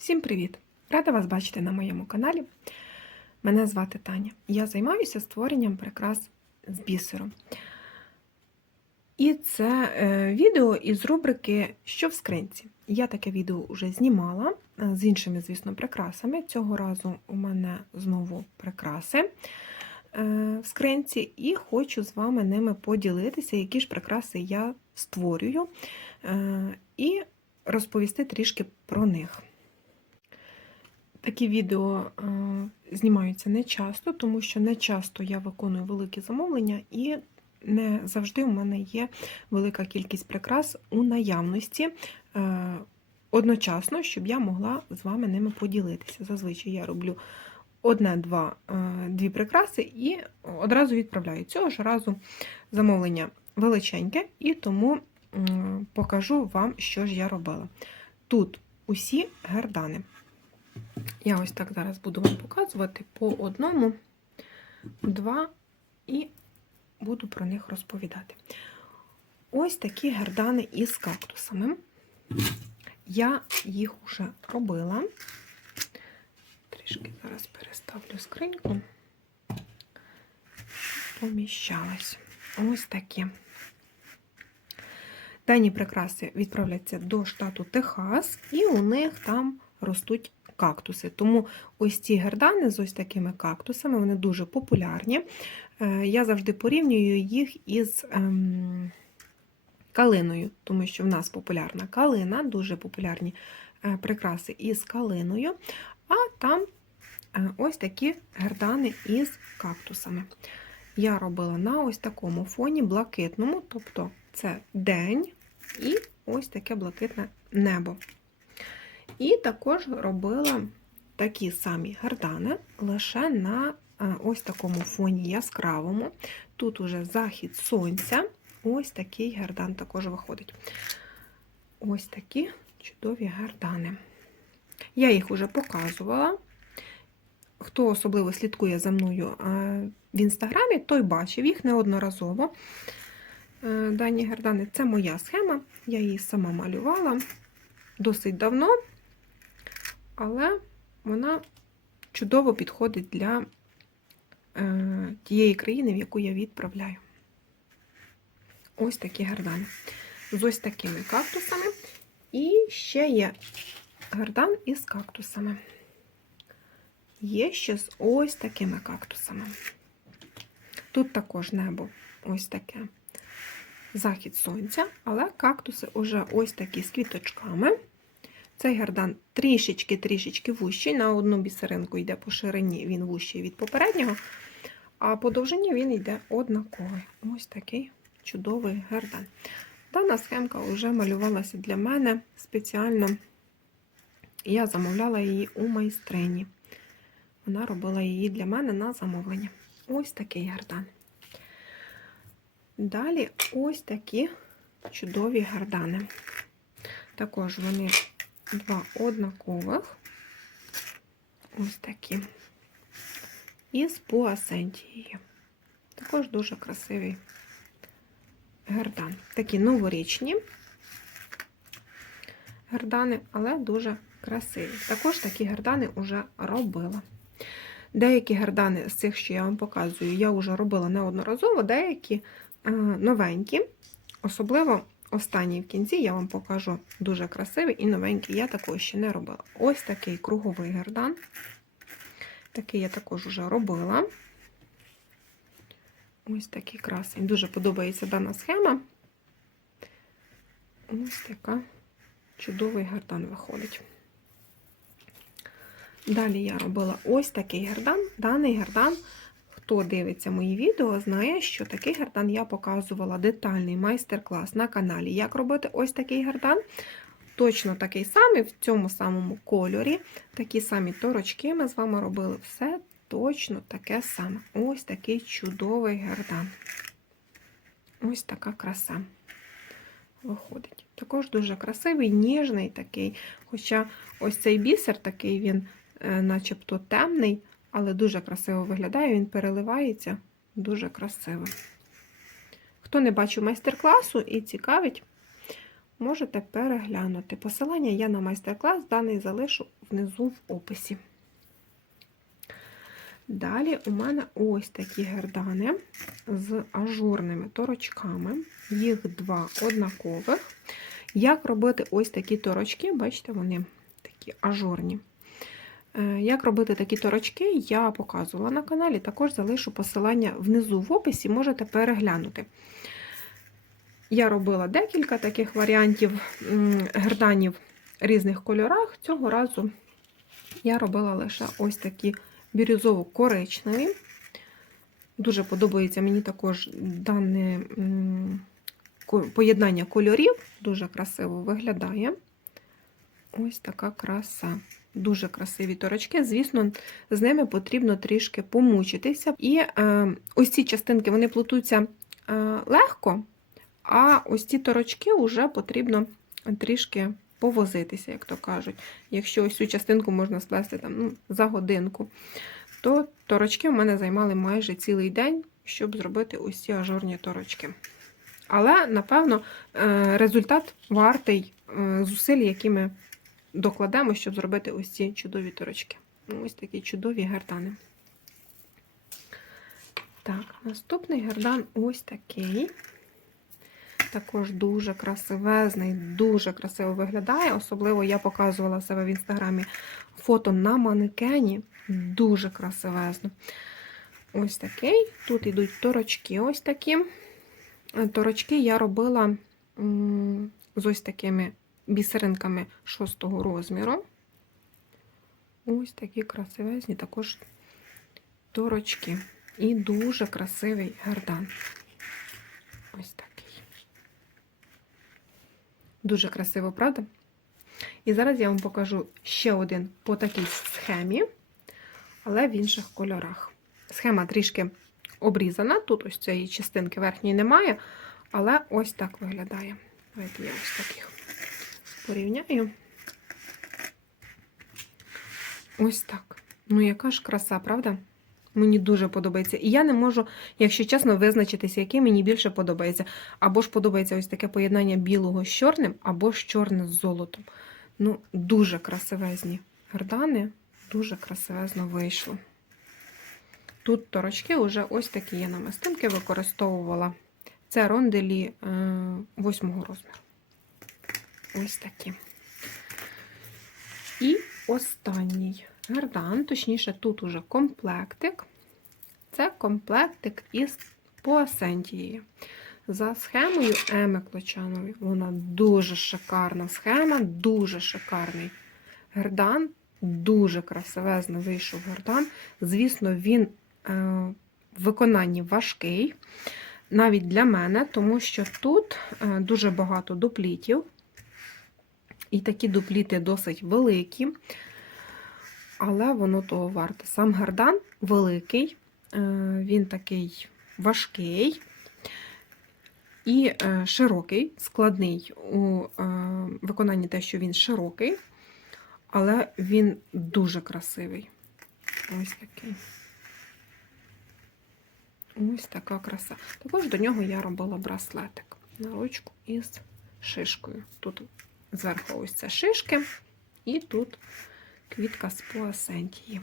Всім привіт! Рада вас бачити на моєму каналі. Мене звати Таня. Я займаюся створенням прикрас з бісером. І це е, відео із рубрики Що в скринці. Я таке відео вже знімала е, з іншими, звісно, прикрасами. Цього разу у мене знову прикраси е, в скринці, і хочу з вами ними поділитися, які ж прикраси я створюю, і розповісти трішки про них. Такі відео е, знімаються не часто, тому що не часто я виконую великі замовлення, і не завжди у мене є велика кількість прикрас у наявності е, одночасно, щоб я могла з вами ними поділитися. Зазвичай я роблю одне-два е, дві прикраси і одразу відправляю. Цього ж разу замовлення величеньке, і тому покажу вам, що ж я робила. Тут усі гердани. Я ось так зараз буду вам показувати по одному, два і буду про них розповідати. Ось такі гердани із кактусами. Я їх вже робила. Трішки зараз переставлю скриньку. Поміщалась. Ось такі. Дані прикраси відправляться до штату Техас, і у них там ростуть кактуси. Тому ось ці гердани з ось такими кактусами, вони дуже популярні. Е, Я завжди порівнюю їх із ем, калиною, тому що в нас популярна калина, дуже популярні е, прикраси із калиною, а там е, ось такі гердани із кактусами. Я робила на ось такому фоні блакитному, тобто це день і ось таке блакитне небо. І також робила такі самі гардани лише на ось такому фоні яскравому. Тут уже захід сонця. Ось такий гардан також виходить. Ось такі чудові гардани. Я їх вже показувала. Хто особливо слідкує за мною в інстаграмі, той бачив їх неодноразово. Е, дані гардани це моя схема, я її сама малювала досить давно але вона чудово підходить для е, тієї країни, в яку я відправляю. Ось такі гардани. З ось такими кактусами. І ще є гардан із кактусами. Є ще з ось такими кактусами. Тут також небо ось таке. Захід сонця, але кактуси вже ось такі з квіточками. Цей гардан трішечки-трішечки вущий. На одну бісеринку йде по ширині, він вущий від попереднього, а по довжині він йде однаковий. Ось такий чудовий гардан. Дана схемка вже малювалася для мене спеціально. Я замовляла її у майстрині. Вона робила її для мене на замовлення. Ось такий гардан. Далі ось такі чудові гардани. Також вони два однакових, ось такі, із пуасентією. Також дуже красивий гердан. Такі новорічні гердани, але дуже красиві. Також такі гердани вже робила. Деякі гердани з цих, що я вам показую, я вже робила неодноразово, деякі е, новенькі, особливо Останній в кінці я вам покажу дуже красивий і новенький, я такого ще не робила. Ось такий круговий гердан. Такий я також вже робила. Ось такий красень. Дуже подобається дана схема. Ось така чудовий гердан виходить. Далі я робила ось такий гердан. Даний гердан Хто дивиться мої відео, знає, що такий гардан я показувала детальний майстер-клас на каналі. Як робити ось такий гардан. Точно такий самий, в цьому самому кольорі. Такі самі торочки ми з вами робили. Все точно таке саме. Ось такий чудовий гардан. Ось така краса виходить. Також дуже красивий, ніжний такий. Хоча ось цей бісер такий він, е, начебто темний але дуже красиво виглядає, він переливається дуже красиво. Хто не бачив майстер-класу і цікавить, можете переглянути. Посилання я на майстер-клас даний залишу внизу в описі. Далі у мене ось такі гердани з ажурними торочками. Їх два однакових. Як робити ось такі торочки? Бачите, вони такі ажурні. Е, Як робити такі торочки, я показувала на каналі, також залишу посилання внизу в описі, можете переглянути. Я робила декілька таких варіантів герданів різних кольорах. Цього разу я робила лише ось такі бірюзово-коричневі. Дуже подобається мені також дане поєднання кольорів, дуже красиво виглядає. Ось така краса. Дуже красиві торочки. Звісно, з ними потрібно трішки помучитися. І е, ось ці частинки вони плутуться е, легко, а ось ці торочки вже потрібно трішки повозитися, як то кажуть. Якщо ось цю частинку можна сплести там, ну, за годинку, то торочки в мене займали майже цілий день, щоб зробити ось ці ажурні торочки. Але, напевно, е, результат вартий е, зусиль, які ми докладемо, щоб зробити ось ці чудові торочки. Ось такі чудові гердани. Так, наступний гердан ось такий. Також дуже красивезний, дуже красиво виглядає. Особливо я показувала себе в інстаграмі фото на манекені. Дуже красивезно. Ось такий. Тут йдуть торочки ось такі. Торочки я робила з ось такими бісеринками шостого розміру. Ось такі красивезні також торочки. І дуже красивий гердан. Ось такий. Дуже красиво, правда? І зараз я вам покажу ще один по такій схемі, але в інших кольорах. Схема трішки обрізана. Тут ось цієї частинки верхньої немає, але ось так виглядає. Давайте я ось таких порівняю. Ось так. Ну, яка ж краса, правда? Мені дуже подобається. І я не можу, якщо чесно, визначитися, який мені більше подобається. Або ж подобається ось таке поєднання білого з чорним, або ж чорне з золотом. Ну, дуже красивезні гардани, дуже красивезно вийшло. Тут торочки вже ось такі я намистинки використовувала. Це ронделі восьмого розміру. Ось такі. І останній гардан, точніше, тут уже комплектик. Це комплектик із поасентією. За схемою Еми Клочанової. Вона дуже шикарна схема, дуже шикарний гердан, дуже красивезно вийшов гердан. Звісно, він е, в виконанні важкий, навіть для мене, тому що тут е, дуже багато дуплітів. І такі дупліти досить великі, але воно того варте. Сам гардан великий, е, він такий важкий і е, широкий, складний у е, виконанні те, що він широкий, але він дуже красивий. Ось такий. Ось така краса. Також до нього я робила браслетик на ручку із шишкою. Тут зверху ось це шишки, і тут квітка з поасентії.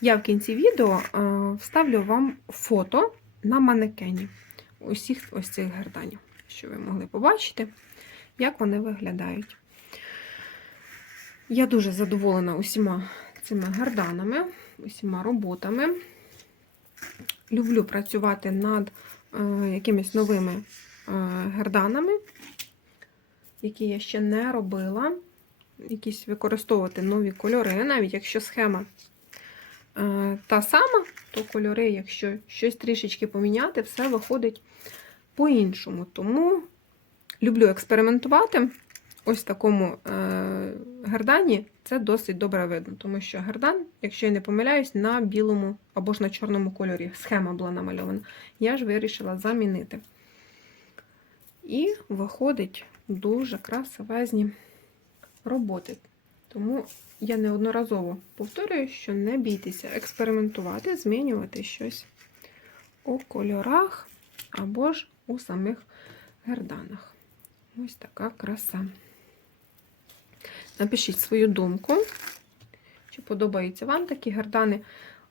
Я в кінці відео е, вставлю вам фото на манекені усіх ось цих герданів, що ви могли побачити, як вони виглядають. Я дуже задоволена усіма цими герданами, усіма роботами. Люблю працювати над е, якимись новими е, герданами, які я ще не робила. Якісь використовувати нові кольори, навіть якщо схема е, та сама, то кольори, якщо щось трішечки поміняти, все виходить по-іншому. Тому люблю експериментувати. Ось в такому е, гердані це досить добре видно, тому що гердан, якщо я не помиляюсь, на білому або ж на чорному кольорі. Схема була намальована. Я ж вирішила замінити. І виходить дуже красивезні роботи. Тому я неодноразово повторюю, що не бійтеся експериментувати, змінювати щось у кольорах або ж у самих герданах. Ось така краса. Напишіть свою думку, чи подобаються вам такі гердани,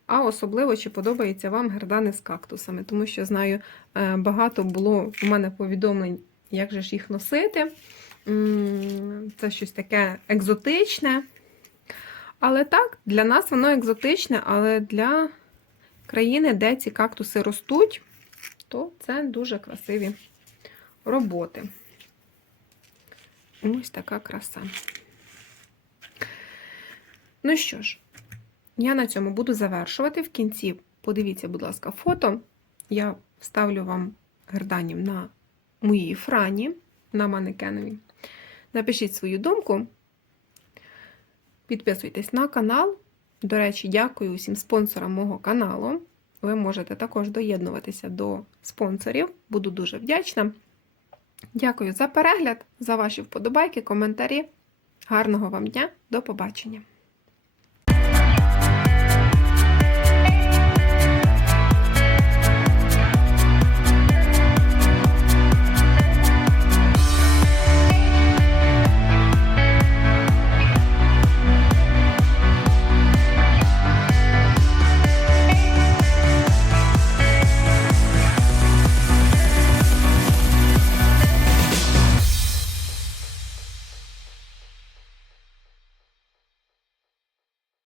а особливо, чи подобаються вам гердани з кактусами. Тому що знаю, е, багато було у мене повідомлень, як же ж їх носити. Це щось таке екзотичне. Але так, для нас воно екзотичне, але для країни, де ці кактуси ростуть, то це дуже красиві роботи. Ось така краса. Ну що ж, я на цьому буду завершувати. В кінці подивіться, будь ласка, фото. Я вставлю вам герданів на моїй франі, на манекенові. Напишіть свою думку. Підписуйтесь на канал. До речі, дякую усім спонсорам мого каналу. Ви можете також доєднуватися до спонсорів. Буду дуже вдячна. Дякую за перегляд, за ваші вподобайки, коментарі. Гарного вам дня, до побачення!